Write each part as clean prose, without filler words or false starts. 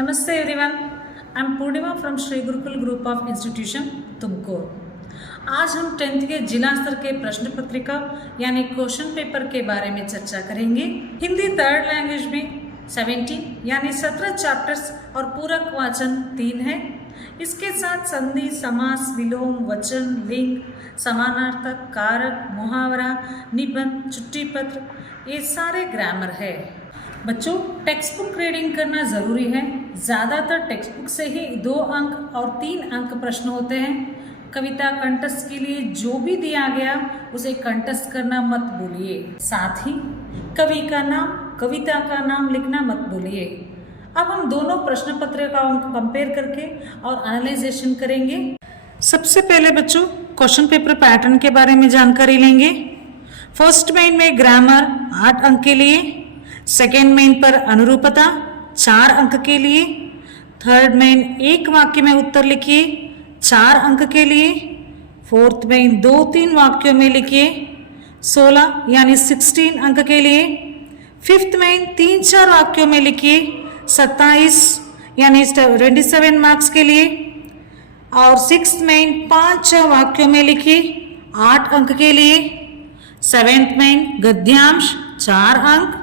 Namaste everyone. I am Purnima from Shri Gurukul Group of Institution, Tumkur. आज हम 10th के जिला स्तर के प्रश्न पत्रिका यानी क्वेश्चन पेपर के बारे में चर्चा करेंगे। हिंदी थर्ड लैंग्वेज में 17 यानी 17 चैप्टर्स और पूरक वाचन 3 है। इसके साथ संधि, समास, विलोम, वचन, लिंग, समानार्थक, कारक, मुहावरा, निबंध, चिट्ठी पत्र, ये सारे ग्रामर है। बच्चों, टेक्स्ट बुक रीडिंग करना ज़रूरी है। ज़्यादातर टेक्स्ट बुक से ही 2 अंक और 3 अंक प्रश्न होते हैं। कविता कंठस्थ के लिए जो भी दिया गया उसे कंठस्थ करना मत भूलिए। साथ ही कवि का नाम, कविता का नाम लिखना मत भूलिए। अब हम दोनों प्रश्न पत्रिकाओं को कंपेयर करके और एनालाइजेशन करेंगे। सबसे पहले बच्चों क्वेश्चन पेपर पैटर्न के बारे में जानकारी लेंगे। फर्स्ट मेन में ग्रामर 8 अंक के लिए, सेकेंड मेन पर अनुरूपता 4 अंक के लिए, थर्ड मेन एक वाक्य में उत्तर लिखिए 4 अंक के लिए, फोर्थ मेन 2-3 वाक्यों में लिखिए 16 यानी 16 अंक के लिए, फिफ्थ मेन 3-4 वाक्यों में लिखिए 27 यानी 27 मार्क्स के लिए, और सिक्स्थ मेन 5-6 वाक्यों में लिखिए 8 अंक के लिए, सेवेंथ मेन गद्यांश 4 अंक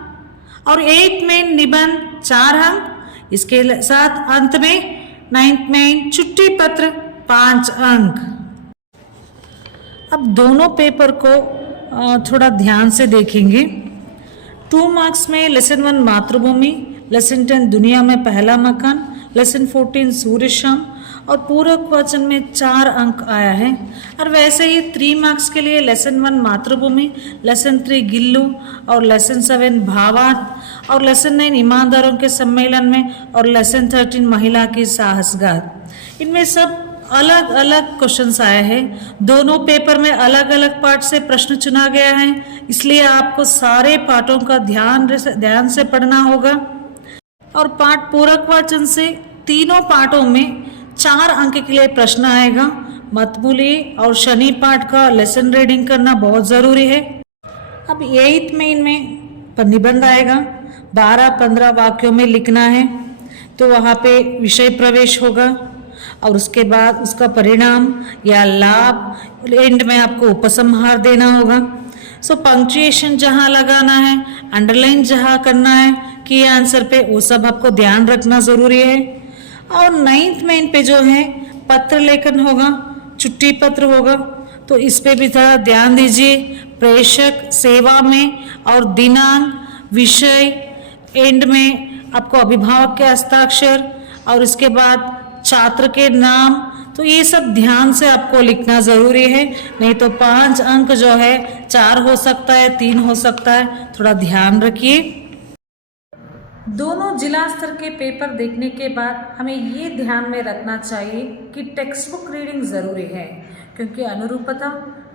और 8th मेन निबंध 4 अंक। इसके साथ अंत में 9th मेन चिट्ठी पत्र 5 अंक। अब दोनों पेपर को थोड़ा ध्यान से देखेंगे। 2 मार्क्स में लेसन 1 मातृभूमि, लेसन 10 दुनिया में पहला मकान, लेसन 14 सूर्य शाम और पूरक वचन में 4 अंक आया है। और वैसे ही 3 मार्क्स के लिए लेसन 1 मातृभूमि, लेसन 3 गिल्लू और लेसन 7 भावार्थ और लेसन 9 ईमानदारों के सम्मेलन में और लेसन 13 महिला की साहसगार। इनमें सब अलग अलग क्वेश्चंस आए हैं। दोनों पेपर में अलग अलग पार्ट से प्रश्न चुना गया है, इसलिए आपको सारे पार्टों का ध्यान से पढ़ना होगा। और पार्ट पूरक वाचन से तीनों पार्टों में 4 अंक के लिए प्रश्न आएगा, मत भूलिए। और शनि पाठ का लेसन रीडिंग करना बहुत ज़रूरी है। अब 8th मेन में निबंध आएगा, 12-15 वाक्यों में लिखना है, तो वहाँ पे विषय प्रवेश होगा और उसके बाद उसका परिणाम या लाभ, एंड में आपको उपसंहार देना होगा। सो पंक्चुएशन जहाँ लगाना है, अंडरलाइन जहाँ करना है कि आंसर पे, वो सब आपको ध्यान रखना ज़रूरी है। और 9th मेन पे जो है पत्र लेखन होगा, चिट्ठी पत्र होगा, तो इस पे भी थोड़ा ध्यान दीजिए। प्रेषक, सेवा में और दिनांक, विषय, एंड में आपको अभिभावक के हस्ताक्षर और इसके बाद छात्र के नाम, तो ये सब ध्यान से आपको लिखना ज़रूरी है। नहीं तो 5 अंक जो है 4 हो सकता है, 3 हो सकता है, थोड़ा ध्यान रखिए। दोनों जिला स्तर के पेपर देखने के बाद हमें ये ध्यान में रखना चाहिए कि टेक्स्ट बुक रीडिंग ज़रूरी है, क्योंकि अनुरूपता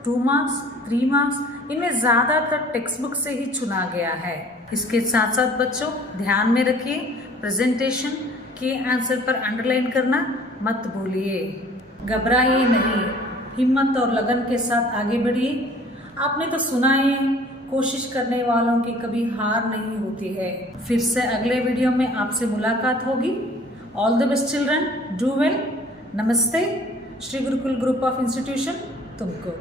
2 मार्क्स, 3 मार्क्स, इनमें ज़्यादातर टेक्स्ट बुक से ही चुना गया है। इसके साथ साथ बच्चों ध्यान में रखिए, प्रेजेंटेशन के आंसर पर अंडरलाइन करना मत भूलिए। घबराइए नहीं, हिम्मत और लगन के साथ आगे बढ़िए। आपने तो सुना ही है, कोशिश करने वालों की कभी हार नहीं होती है। फिर से अगले वीडियो में आपसे मुलाकात होगी। All the best children, do well. नमस्ते। Shri Gurukul group of institution, Tumkur.